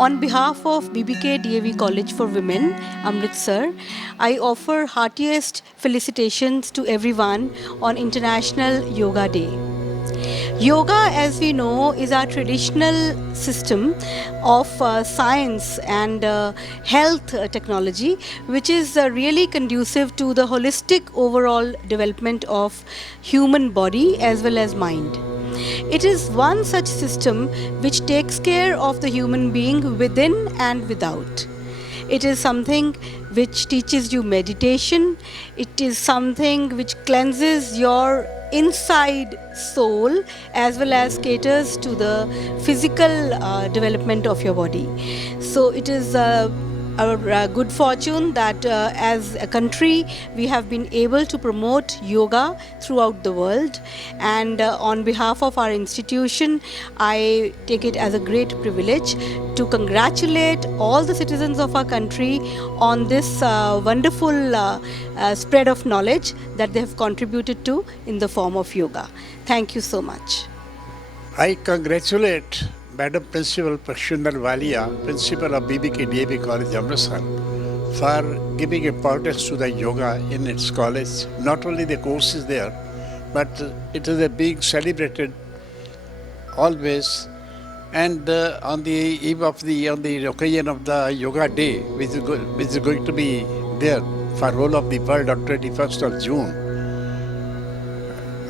On behalf of BBK DAV College for Women, Amritsar, I offer heartiest felicitations to everyone on International Yoga Day. Yoga, as we know, is our traditional system of science and health technology, which is really conducive to the holistic overall development of human body as well as mind. It is one such system which takes care of the human being within and without. It is something which teaches you meditation. It is something which cleanses your inside soul as well as caters to the physical development of your body. So it is our good fortune that as a country we have been able to promote yoga throughout the world, and on behalf of our institution I take it as a great privilege to congratulate all the citizens of our country on this wonderful spread of knowledge that they have contributed to in the form of yoga. Thank you so much. I congratulate Madam Principal Prashundar Walia, Principal of BBK DAV College, Amritsar, for giving importance to the yoga in its college. Not only the course is there, but it is being celebrated always. And on the eve of on the occasion of the Yoga Day, which is going to be there for whole of the world on 21st of June,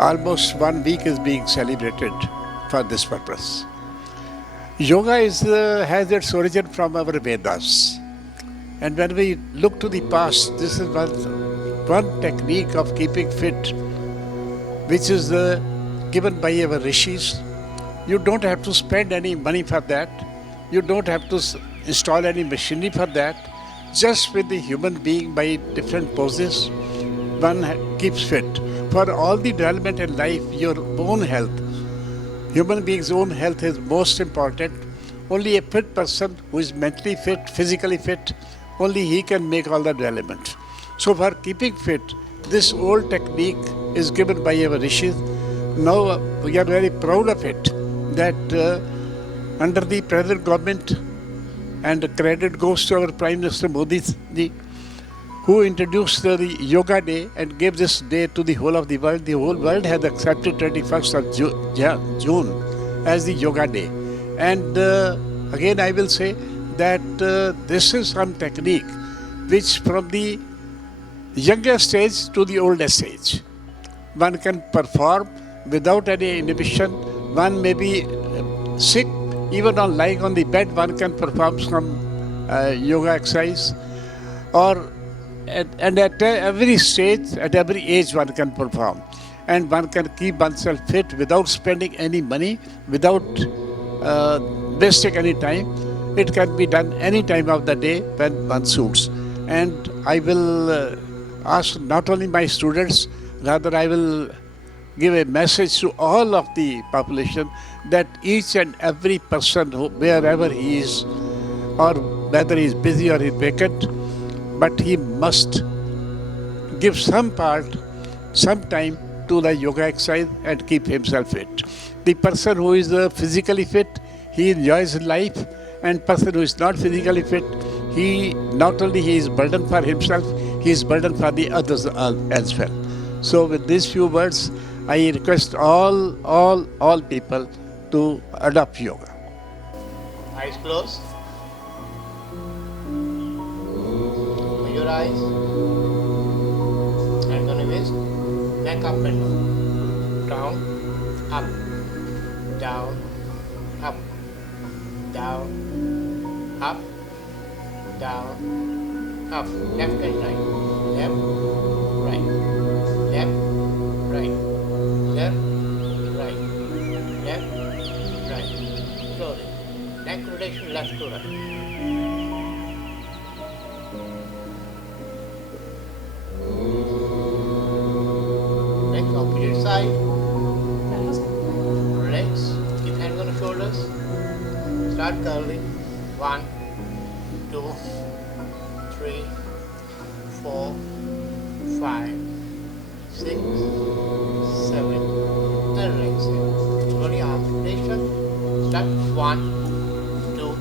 almost 1 week is being celebrated for this purpose. Yoga has its origin from our Vedas. And when we look to the past, this is one technique of keeping fit, which is given by our rishis. You don't have to spend any money for that. You don't have to install any machinery for that. Just with the human being by different poses, one keeps fit. For all the development in life, your own health, human being's own health is most important. Only a fit person who is mentally fit, physically fit, only he can make all the development. So for keeping fit, this old technique is given by our rishis. Now we are very proud of it that under the present government, and the credit goes to our Prime Minister Modi ji, who introduced the Yoga Day and gave this day to the whole of the world. The whole world has accepted 21st of June as the Yoga Day. And again I will say that this is some technique which from the youngest age to the oldest age, one can perform without any inhibition. One may be sick, even on lying on the bed, one can perform some yoga exercise, or at every stage, at every age one can perform. And one can keep oneself fit without spending any money, without wasting any time. It can be done any time of the day when one suits. And I will ask not only my students, rather I will give a message to all of the population that each and every person, wherever he is, or whether he is busy or he is vacant, but he must give some part, some time to the yoga exercise and keep himself fit. The person who is physically fit, he enjoys life, and person who is not physically fit, he not only he is burden for himself, he is burden for the others as well. So with these few words, I request all people to adopt yoga. Eyes closed. Open your eyes. Hands on your waist. Neck up and down, up, down, up, down, up, down, up. Left and right. Left, right. Left, right. Left, right. Left, right. Slowly. Neck rotation left to right. Next opposite side. Relax. Keep hands on the shoulders. Start curling. 1, 2, 3, 4, 5, 6, 7, and relax. Slowly arm rotation. Start 1, 2,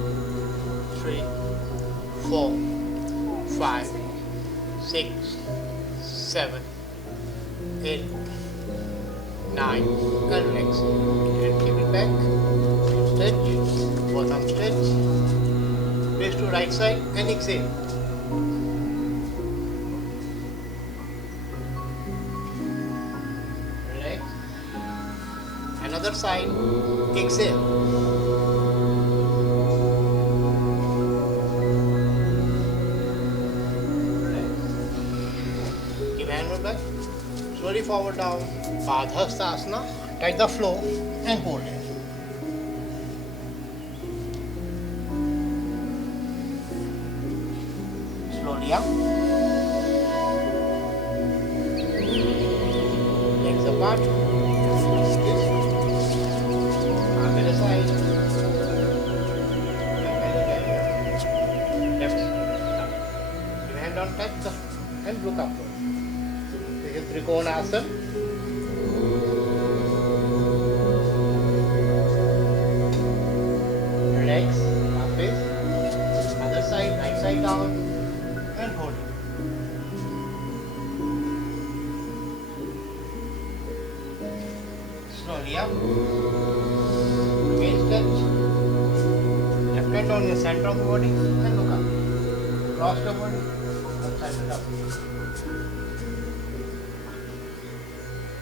7, 8, 9, and relax. And keep it back. Stretch, both arms stretch. Raise to right side and exhale. Relax. Another side, exhale. Keep hand on back. Slowly forward down. Padhastasana. Touch the floor and hold it. Slowly up. Legs apart. This. Arm at the side. Left. Up. Keep hand on touch the and look upward. This is Trikonasana. Relax, up face, other side, right side down, and hold it. Slowly up, again stretch, left hand on the center of the body, and look up. Cross the body, upside and up.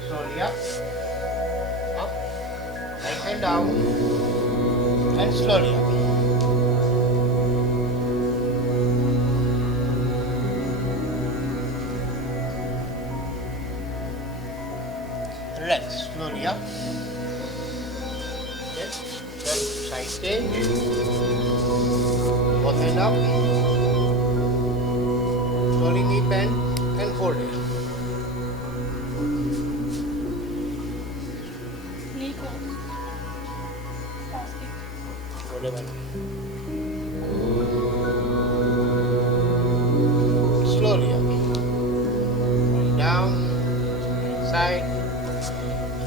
Slowly up, right hand down, and slowly up. Relax, slowly up. Yes, then side change. Both hand up. Slowly knee bend and hold it. Whatever. Slowly up. Right down, right side,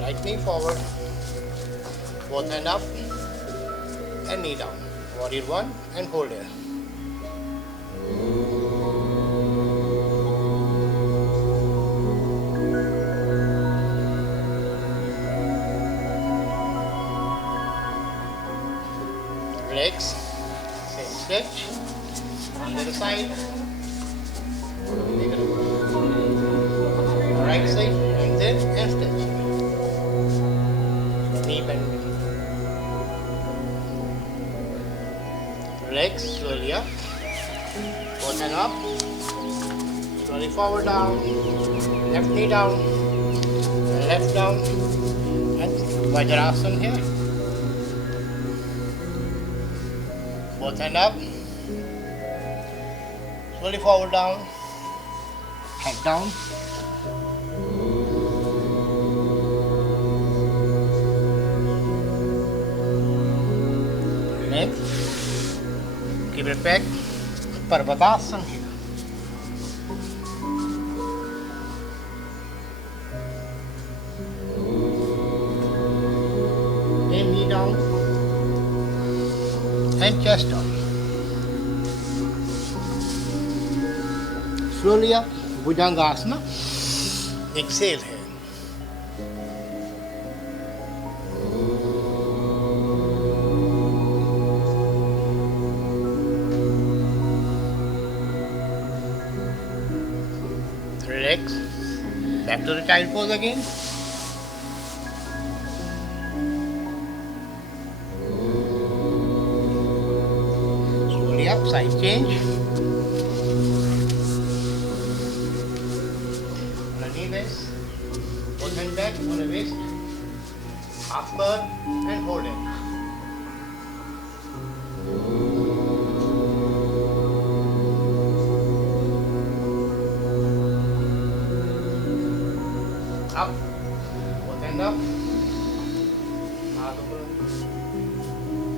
right knee forward, both hand up and knee down. Warrior 1 and hold it. Relax, same stretch, on the other side, right side, lengthen and stretch, knee bend, relax, slowly up, both hand up, slowly forward down, left knee down, left down, and Vajrasana here. Both hand up, slowly forward down, head down, next, keep it back, Parvatasana here. Then knee down, and chest up. Slowly up, Bhujangasana. Exhale here. Relax. Back to the child pose again. Up, side change. On the knee base, both hand back on the waist, upward and hold it. Up, both hand up,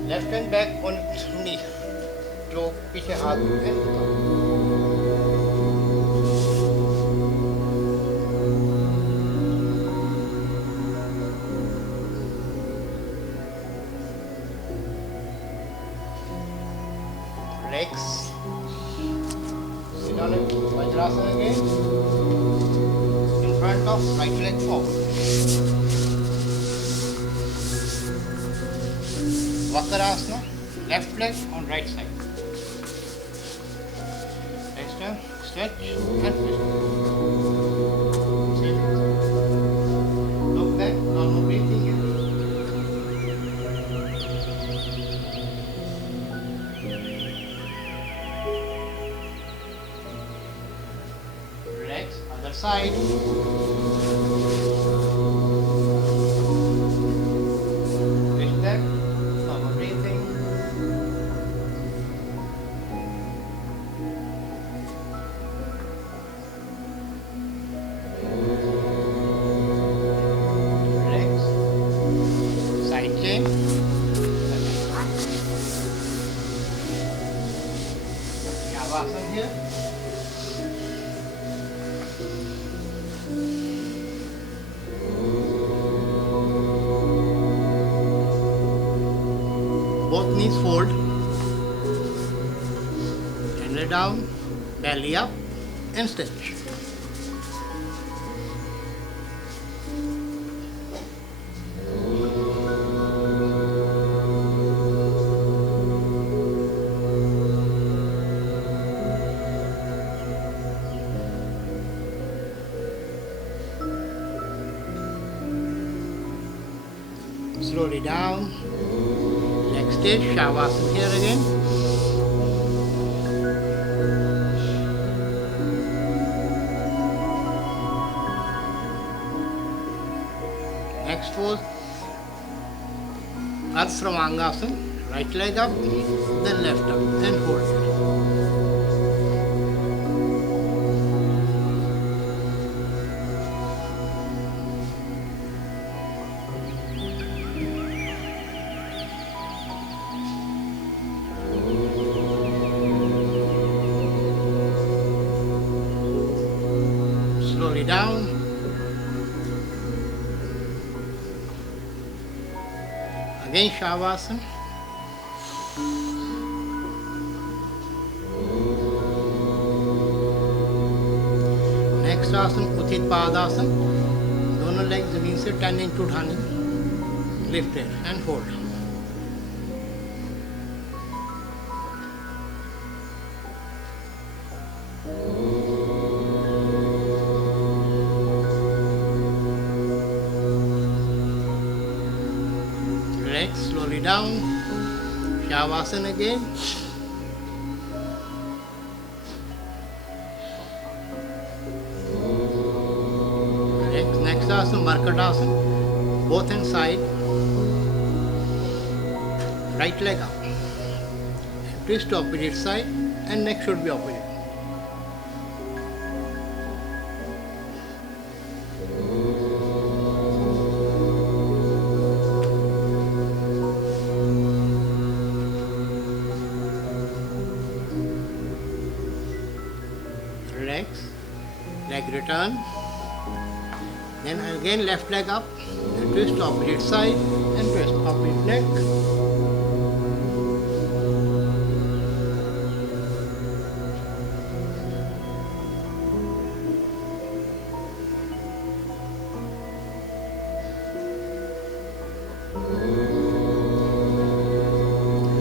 left hand back on knee. जो पीछे हाथ है legs sit on it Vajrasana again pivot of right leg forward. Vakrasana, left leg on right side. Next time, stretch and twist. Same. Look back, normal breathing here. Relax, other side. Twist back, normal breathing. Relax. Side change. Shavasana here. Both knees fold. Hand down, belly up, and stretch. Slowly down. Next stage, Shavasana here again. Next pose, Ardha Sravangasana. Right leg up, then left up, then hold it. Slowly down. Again Shavasana. Next आसन उचित पादासन. दोनों leg जमीन से 10 inch उठानी. Lift it and hold. Relax slowly down. Shavasana again. Next asana, Markatasana. Both hand side. Right leg up. Twist to opposite side and neck should be opposite. Relax. Leg return. Then again left leg up, and twist opposite side and twist opposite leg.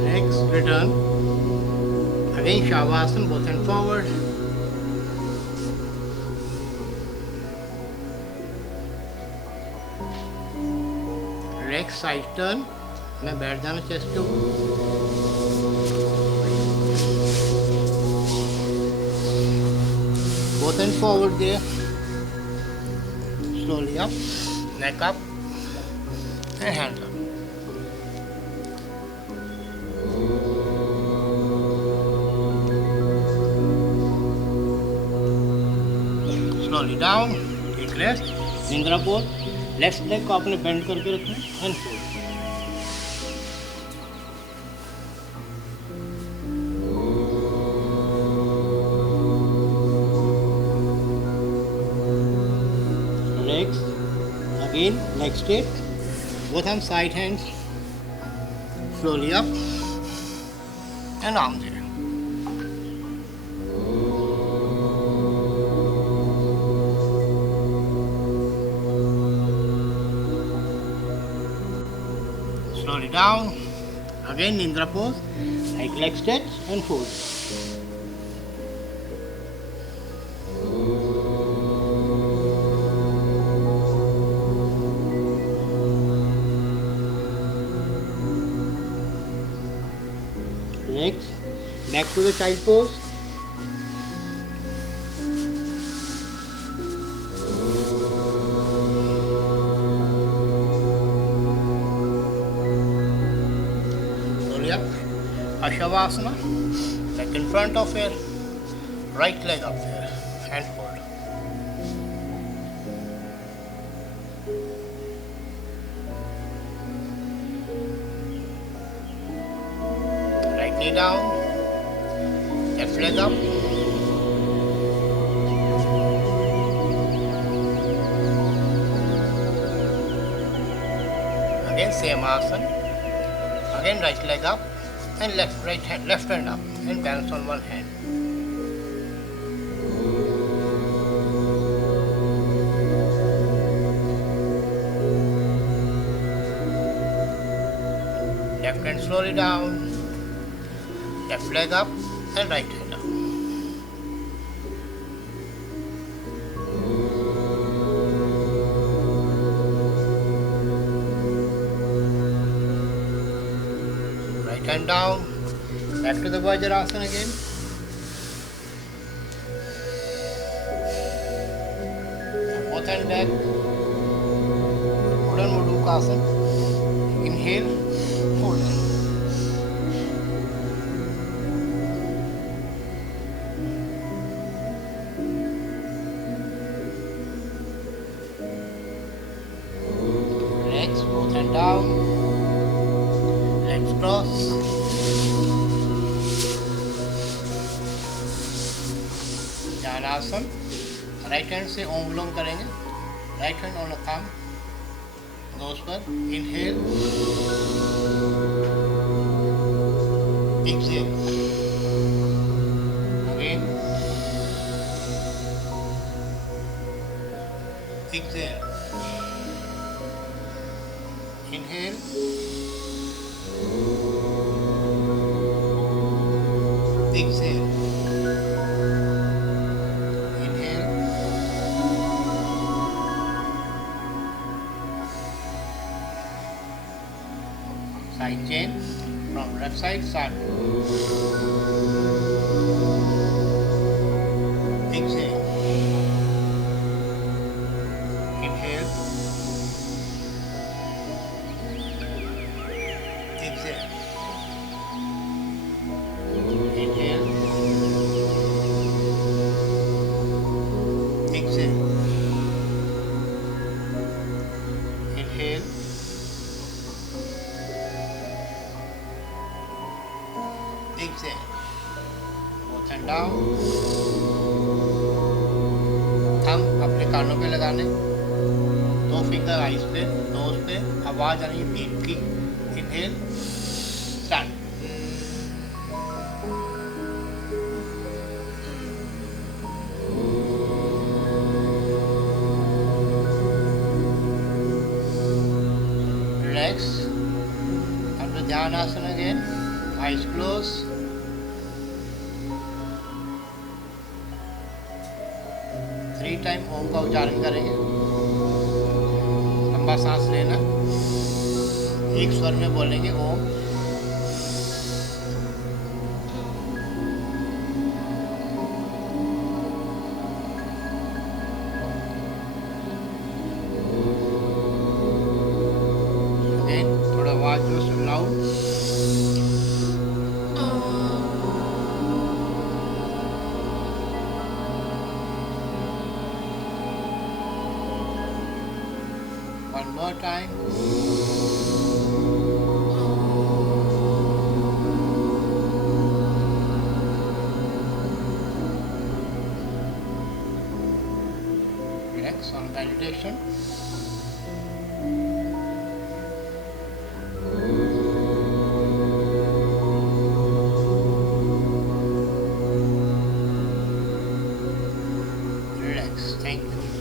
Next return. Again Shavasana, both hand forward. Next side turn. मैं बैठ जाना chest के ऊपर. Both hand forward there. Slowly up, neck up, and hands up. Slowly down. Take rest. Nindra pose. Left leg को आपने bend करके रखना and fold. Legs again, leg straight, both on side hands, slowly up and arm there. slowly down. Again Nindra pose, like leg stretch and fold. Next, back to the child pose. Slowly up, Ashavasana, like in front of your right leg up there, and hold. Right knee down, left leg up. Again same asana. Again right leg up and left hand up and balance on one hand. Left hand slowly down, left leg up and right hand up. Right hand down, back to the Vajrasana again. Both hand back, Udan Mudukasana. Inhale, hold it. Legs, both hand down, legs cross. Janasan. Right hand से ओम विलोम करेंगे. Right hand on the thumb, nose पर. Inhale, exhale. Again exhale. Inhale, exhale. Side chain from left side, start. Exhale. Inhale. Exhale. Inhale. Exhale. Inhale. Exhale. Both hand down. Thumb अपने कानों पे लगाने. 2 finger eyes पे, knows पे. आवाज आ रही है बीट की. Inhale, start. Relax. Come to Dhanasana again. Eyes closed. Three time Om का उच्चारण करेंगे. लंबा सांस लेना. एक स्वर में बोलेंगे ओम. थोड़ा आवाज जो loud. One more time. Relax on meditation. Relax. Thank you.